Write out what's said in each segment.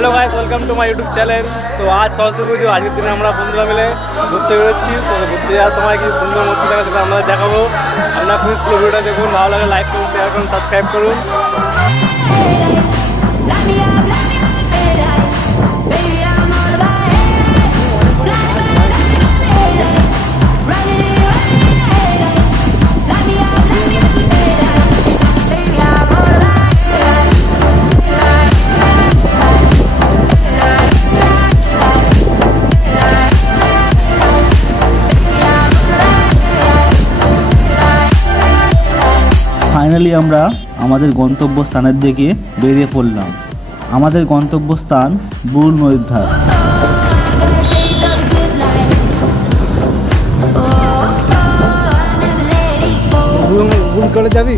Hello guys, welcome to my YouTube channel. तो आज सरस्वती পুজো, আজকের দিনে আমরা বন্ধুরা মিলে ঘুরতে বেরোচ্ছি। তো ঘুরতে যাওয়ার সময় কি সুন্দর মস্তি দেখা আমরা দেখাবো। আপনারা প্লিজ পুরো ভিডিওটা দেখুন, ভালো লাগে লাইক করুন, শেয়ার করুন, সাবস্ক্রাইব করুন। ফাইনালি আমরা আমাদের গন্তব্যস্থানের দিকে বেরিয়ে পড়লাম। আমাদের গন্তব্যস্থান বুল নদীর ধার। কলেজ যাবি?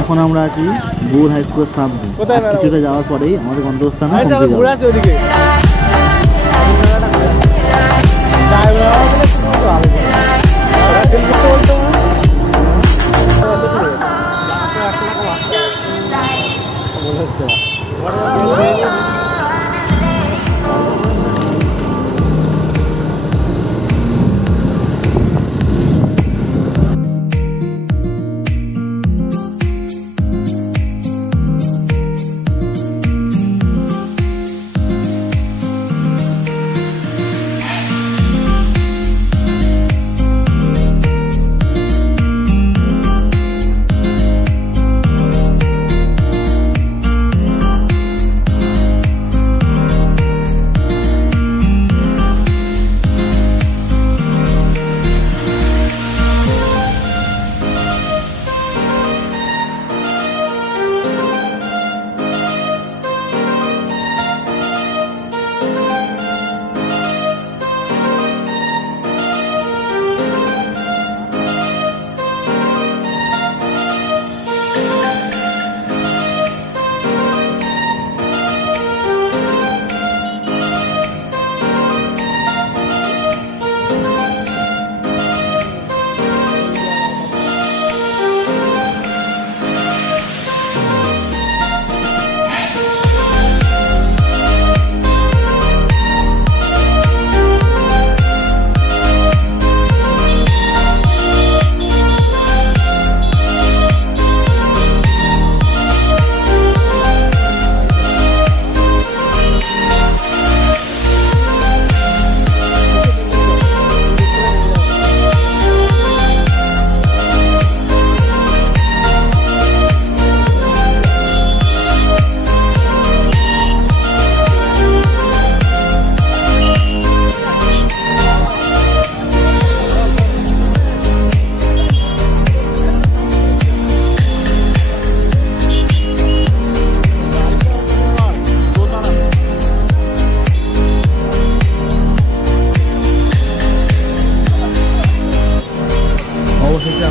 এখন আমরা আছি বুল হাই স্কুলের সামনে। কিছুটা যাওয়ার পরেই আমাদের গন্তব্যস্থানে পৌঁছে যাবো।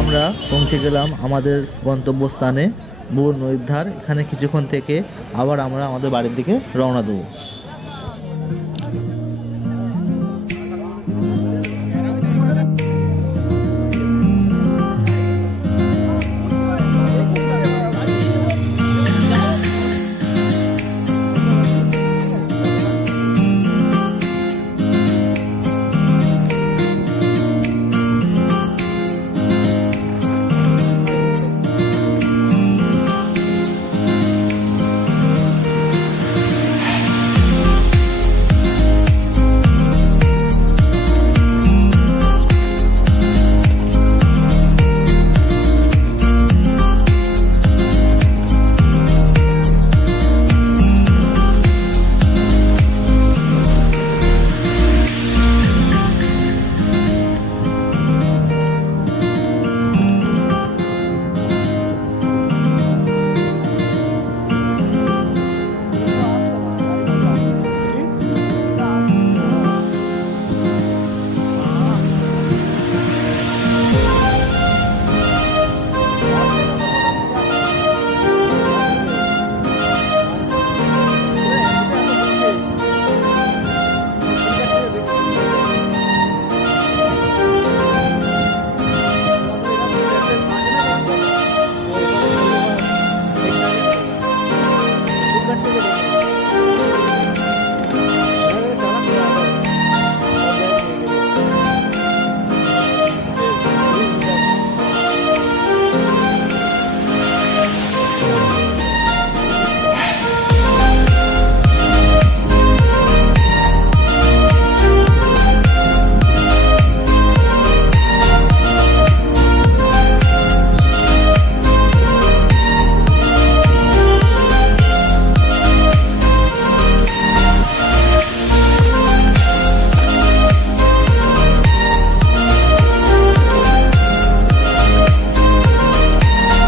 আমরা পৌঁছে গেলাম আমাদের গন্তব্যস্থানে বুল নদীর ধার। এখানে কিছুক্ষণ থেকে আবার আমরা আমাদের বাড়ির দিকে রওনা দেবো।